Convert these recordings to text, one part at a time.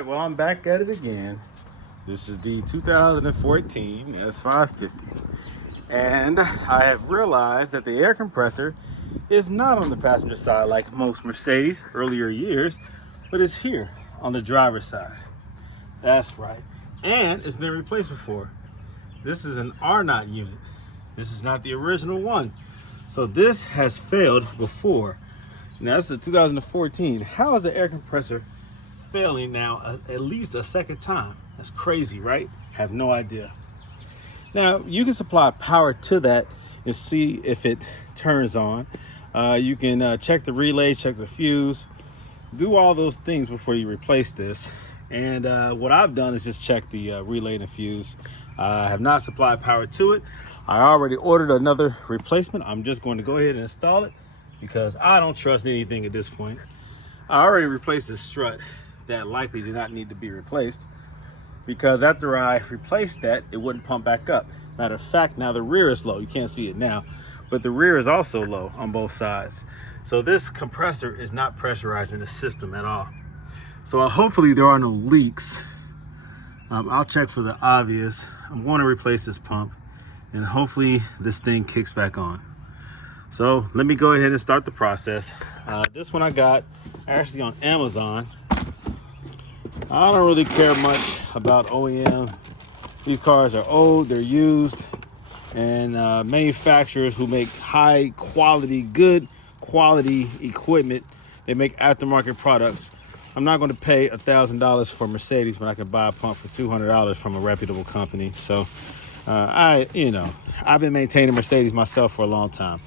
right, well, I'm back at it again. This is the 2014 S550. And I have realized that the air compressor is not on the passenger side like most Mercedes earlier years, but it's here on the driver's side. That's right. And it's been replaced before. This is an R-Knot unit. This is not the original one. So this has failed before. Now, this is 2014. How is the air compressor failing now at least a second time? That's crazy, right? Have no idea. Now, you can supply power to that and see if it turns on. You can check the relay, check the fuse, do all those things before you replace this. And what I've done is just check the relay and the fuse. I have not supplied power to it. I already ordered another replacement. I'm just going to go ahead and install it because I don't trust anything at this point. I already replaced the strut that likely did not need to be replaced because after I replaced that, it wouldn't pump back up. Matter of fact, now the rear is low. You can't see it now, but the rear is also low on both sides. So this compressor is not pressurizing the system at all. So hopefully there are no leaks. I'll check for the obvious. I'm going to replace this pump and hopefully this thing kicks back on. So let me go ahead and start the process. This one I got actually on Amazon. I don't really care much about OEM. These cars are old, they're used, and manufacturers who make high quality, good quality equipment, they make aftermarket products. I'm not going to pay $1,000 for Mercedes when I can buy a pump for $200 from a reputable company. So I've been maintaining Mercedes myself for a long time.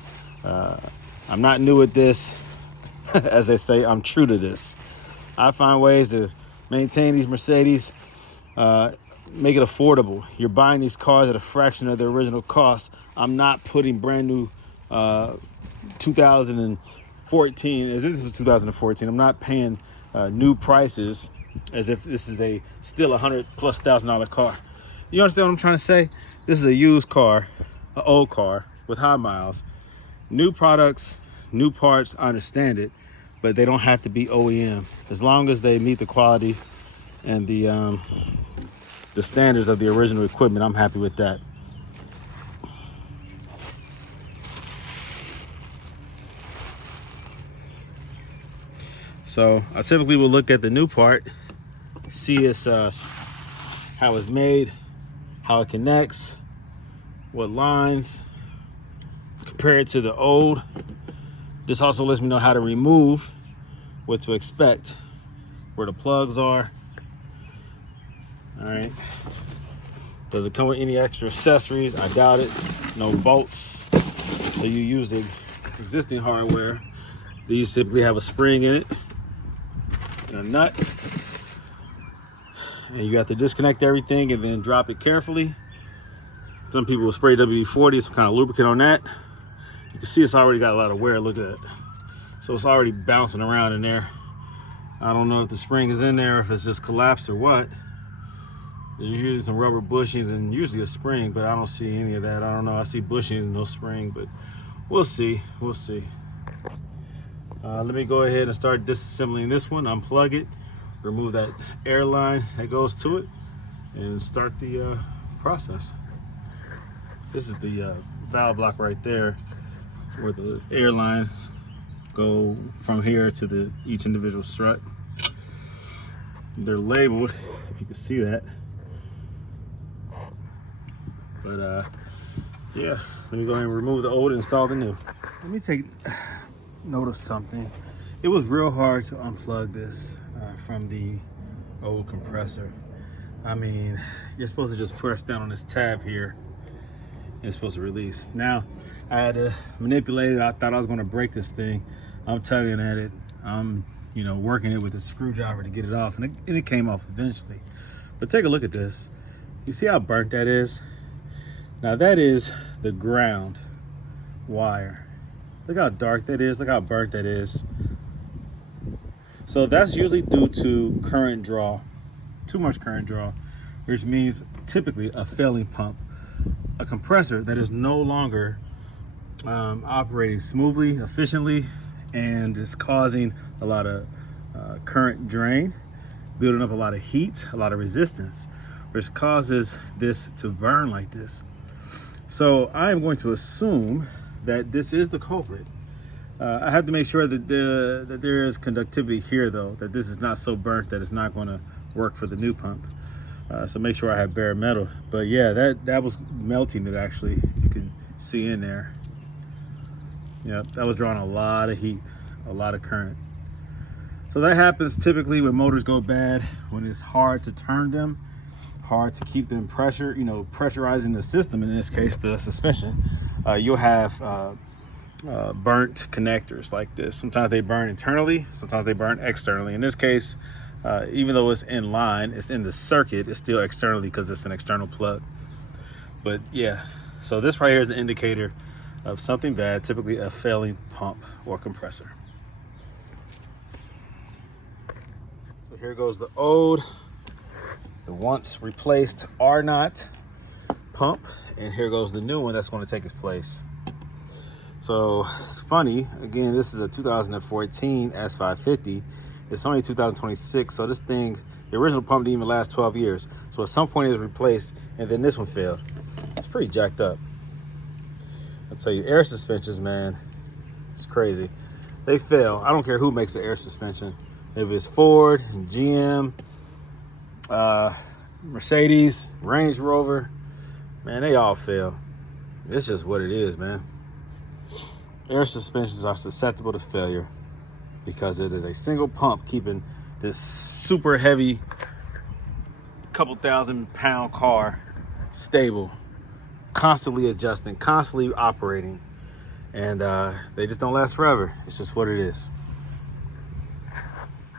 I'm not new at this. As they say, I'm true to this. I find ways to maintain these Mercedes, make it affordable. You're buying these cars at a fraction of their original cost. I'm not putting brand new 2014, as this was 2014, I'm not paying new prices as if this is still $100,000+ car. You understand what I'm trying to say? This is a used car, an old car with high miles. New products, new parts, I understand it, but they don't have to be OEM. As long as they meet the quality and the standards of the original equipment, I'm happy with that. So I typically will look at the new part, see how it's made, how it connects, what lines, compare it to the old. This also lets me know how to remove, what to expect, where the plugs are. All right. Does it come with any extra accessories? I doubt it. No bolts. So you use the existing hardware. These typically have a spring in it and a nut. And you have to disconnect everything and then drop it carefully. Some people will spray WD-40, some kind of lubricant on that. You can see it's already got a lot of wear, look at it. So it's already bouncing around in there. I don't know if the spring is in there, if it's just collapsed or what. There's usually some rubber bushings and usually a spring, but I don't see any of that. I don't know, I see bushings and no spring, but we'll see, we'll see. Let me go ahead and start disassembling this one, unplug it, remove that air line that goes to it, and start the process. This is the valve block right there, where the air lines go from here to each individual strut. They're labeled, if you can see that. But yeah, let me go ahead and remove the old and install the new. Let me take note of something. It was real hard to unplug this from the old compressor. I mean, you're supposed to just press down on this tab here and it's supposed to release. Now, I had to manipulate it. I thought I was gonna break this thing. I'm tugging at it. I'm, working it with a screwdriver to get it off, and it came off eventually. But take a look at this. You see how burnt that is? Now that is the ground wire. Look how dark that is. Look how burnt that is. So that's usually due to current draw, too much current draw, which means typically a failing pump. A compressor that is no longer operating smoothly, efficiently, and is causing a lot of current drain building up a lot of heat, a lot of resistance, which causes this to burn like this. So I am going to assume that this is the culprit. I have to make sure that there is conductivity here, though, that this is not so burnt that it's not going to work for the new pump. So make sure I have bare metal. But yeah, that was melting it, actually. You can see in there. Yep, that was drawing a lot of heat, a lot of current. So that happens typically when motors go bad, when it's hard to turn them, hard to keep them pressurizing the system, in this case, the suspension. You'll have burnt connectors like this. Sometimes they burn internally, sometimes they burn externally. In this case, even though it's in line, it's in the circuit, it's still externally because it's an external plug. But yeah, so this right here is an indicator of something bad, typically a failing pump or compressor. So here goes the once replaced R-knot pump, and here goes the new one that's going to take its place. So it's funny, again, this is a 2014 S550. It's only 2026, so this thing, the original pump didn't even last 12 years. So at some point it was replaced, and then this one failed. It's pretty jacked up. I'll tell you, air suspensions, man, it's crazy. They fail. I don't care who makes the air suspension. If it's Ford, GM, Mercedes, Range Rover, man, they all fail. It's just what it is, man. Air suspensions are susceptible to failure because it is a single pump keeping this super heavy, couple 1,000-pound car stable, constantly adjusting, constantly operating, and they just don't last forever. It's just what it is.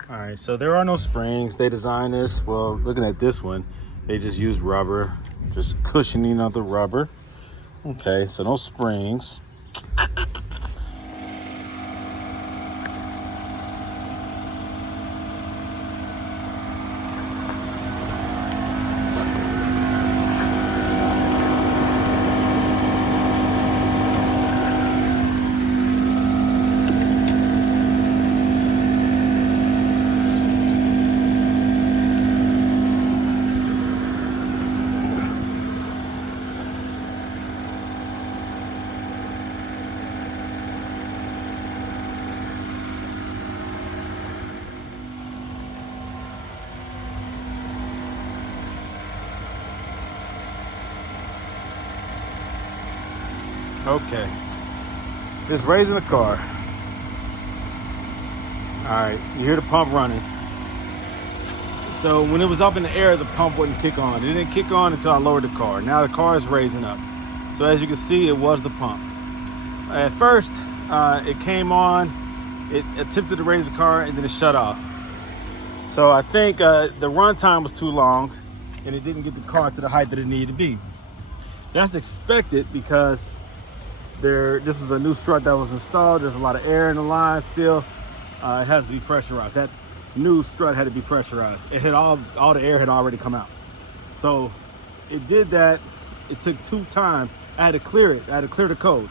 All right, so there are no springs. They designed this, well, looking at this one, they just used rubber, just cushioning of the rubber. Okay, so no springs. Okay, it's raising the car. All right, you hear the pump running. So when it was up in the air, the pump wouldn't kick on. It didn't kick on until I lowered the car. Now the car is raising up. So as you can see, it was the pump. At first, it came on, it attempted to raise the car, and then it shut off. So I think the run time was too long, and it didn't get the car to the height that it needed to be. That's expected because this was a new strut that was installed. There's a lot of air in the line still. It has to be pressurized. That new strut had to be pressurized. It had all the air had already come out. So it did that. It took 2 times. I had to clear it. I had to clear the code.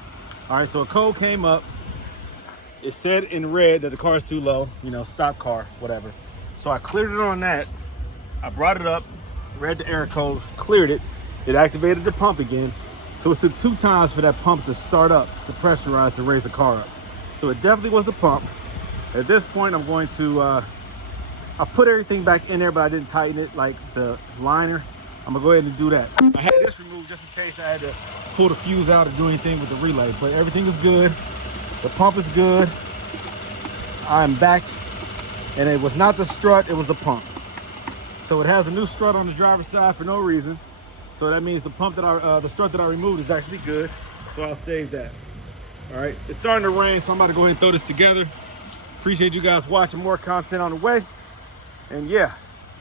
All right, so a code came up. It said in red that the car is too low, stop car, whatever. So I cleared it on that. I brought it up, read the error code, cleared it. It activated the pump again. So it took 2 times for that pump to start up, to pressurize, to raise the car up. So it definitely was the pump. At this point, I'm going to, I put everything back in there, but I didn't tighten it like the liner. I'm gonna go ahead and do that. I had this removed just in case I had to pull the fuse out or do anything with the relay, but everything is good. The pump is good. I'm back, and it was not the strut, it was the pump. So it has a new strut on the driver's side for no reason. So that means the strut that I removed is actually good. So I'll save that. All right, it's starting to rain, so I'm about to go ahead and throw this together. Appreciate you guys watching. More content on the way. And yeah,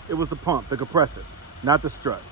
it was the pump, the compressor, not the strut.